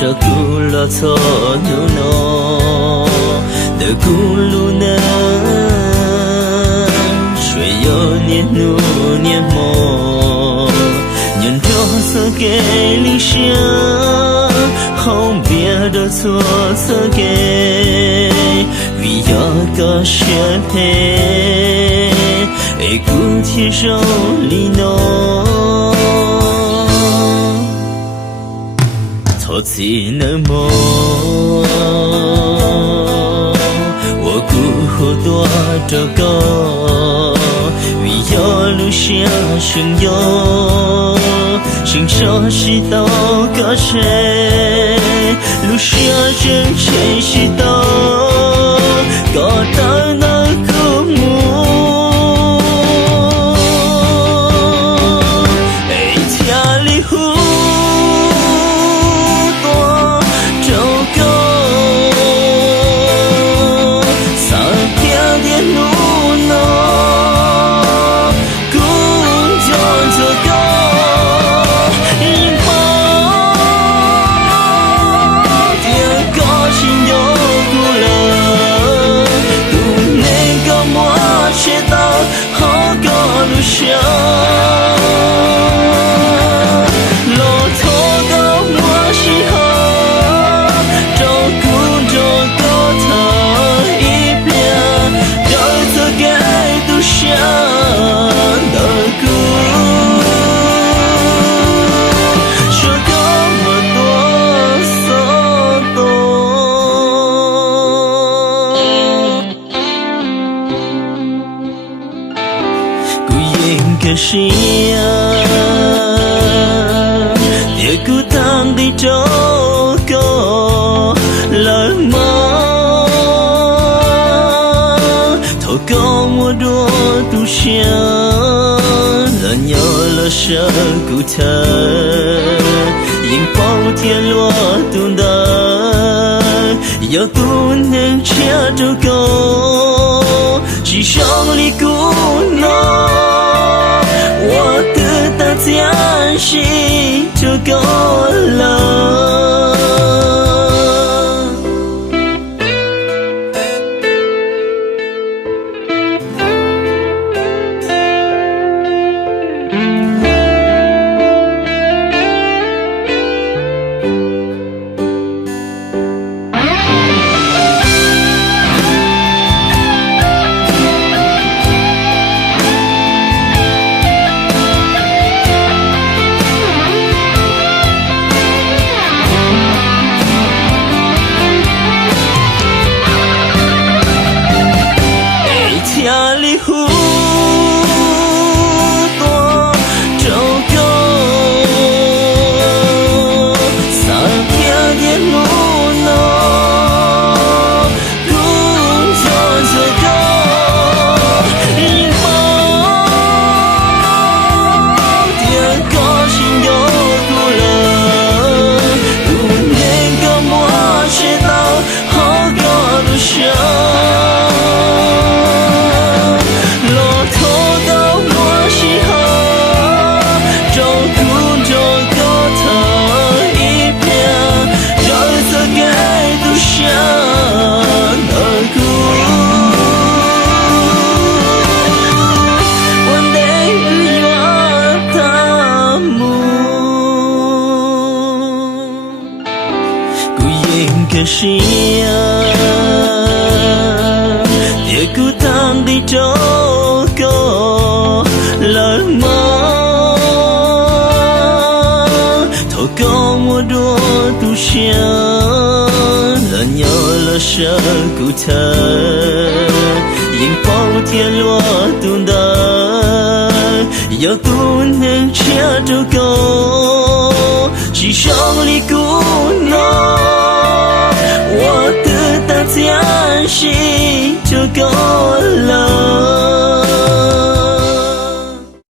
sợ cu lo cho nu no de cu lu na suy yo niên nu niên mò nhận cho sơ kê lý xia không biết đâu cho sơ kê vì do có xia thế ai cũng chỉ sau lý nó thật gì nỡ mơ我孤后多着个为要路下生有心上是到个谁路下真真是到个到那个梦哎家里户是呀，也孤单地走过了吗？透过我多独享，了鸟了舍孤单，因抱天落dun的，要不能接着够，只想离孤难。我的大家心就够了。是呀，也孤单地走过了吗？透过我多独享，了鸟了舍孤单，因抱天落dun的，要不能接着够，只想离孤难。我的大家心